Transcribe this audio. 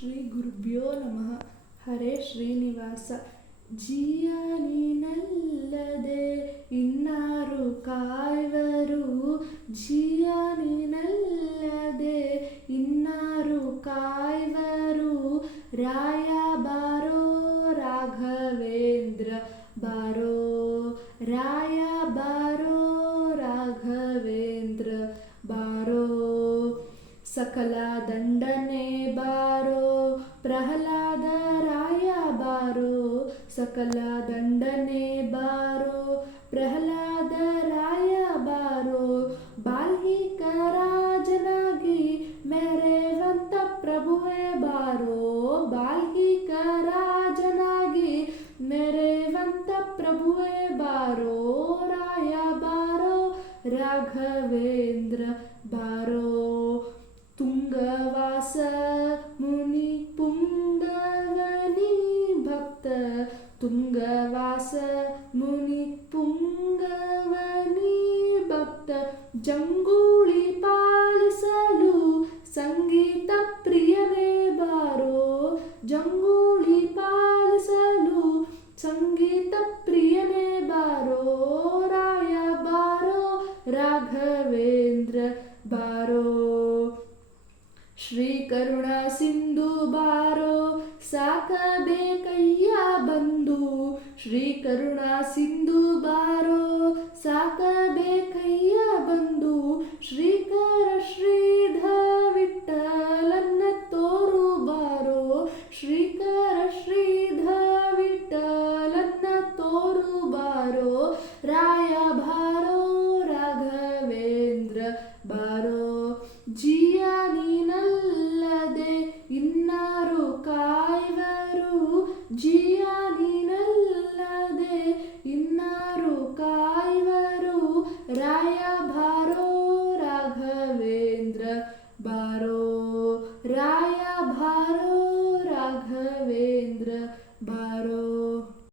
ಶ್ರೀ ಗುರುಭ್ಯೋ ನಮಃ. ಹರೇ ಶ್ರೀನಿವಾಸ. ಜಿಯ ನೀನಲ್ಲದೆ ಇನ್ನಾರು ಕಾಯ್ವರು, ಜಿಯ ನೀನಲ್ಲದೆ ಇನ್ನಾರು ಕಾಯ್ವರು. ರಾಯ ಬಾರೋ ರಾಘವೇಂದ್ರ ಬಾರೋ, ರಾಯ ಬಾರೋ ರಾಘವೇಂದ್ರ ಬಾರೋ. ಸಕಲ ದಂಡನೆ ಬಾರೋ ಪ್ರಹ್ಲಾದ ರಾಯ ಬಾರೋ, ಸಕಲ ದಂಡನೆ ಬಾರೋ ಪ್ರಹ್ಲಾದ ರಾಯ ಬಾರೋ. ಬಾಲ್ಮೀಕ ರಾಜನಾಗಿ ಮೆರೆವಂತ ಪ್ರಭುವೇ ಬಾರೋ, ಬಾಲ್ಮೀಕ ರಾಜನಾಗಿ ಮೆರೆವಂತ ಪ್ರಭುವೇ ಬಾರೋ. ರಾಯ ಬಾರೋ ರಾಘವೇಂದ್ರ ಬಾರೋ. ತುಂಗವಾಸ ಮುನಿ ಪುಂಗವನಿ ಭಕ್ತ, ತುಂಗವಾಸ ಮುನಿ ಪುಂಗವನಿ ಭಕ್ತ. ಜಂಗೂಳಿ ಪಾಲಿಸಲು ಸಂಗೀತ ಪ್ರಿಯನೇ ಬಾರೋ, ಜಂಗೂಳಿ ಪಾಲಿಸಲು ಸಂಗೀತ ಪ್ರಿಯನೇ ಬಾರೋ. ರಾಯ ಬಾರೋ ರಾಘವೇಂದ್ರ ಬಾರೋ. ಶ್ರೀ ಕರುಣಾ ಸಿಂಧು ಬಾರೋ ಸಾಕಬೇಕಯ್ಯ ಬಂಧು, ಶ್ರೀ ಕರುಣಾ ಸಿಂಧು ಬಾರೋ ಸಾಕಬೇಕಯ್ಯ ಬಂಧು. ಶ್ರೀಕರ ಶ್ರೀಧ ವಿಠಲನ್ನ ತೋರು ಬಾರೋ, ಶ್ರೀಕರ ಶ್ರೀಧ ವಿಠಲನ್ನ ತೋರು ಬಾರೋ. ರಾಯ ಬಾರೋ ರಾಘವೇಂದ್ರ ಬಾರೋ. ಜಿಯ ನೀನಲ್ಲದೆ ಇನ್ನಾರು ಕಾಯ್ವರು, ಜಿಯ ನೀನಲ್ಲದೆ ಇನ್ನಾರು ಕಾಯ್ವರು. ರಾಯ ಬಾರೋ ರಾಘವೇಂದ್ರ ಬಾರೋ, ರಾಯ ಬಾರೋ ರಾಘವೇಂದ್ರ ಬಾರೋ.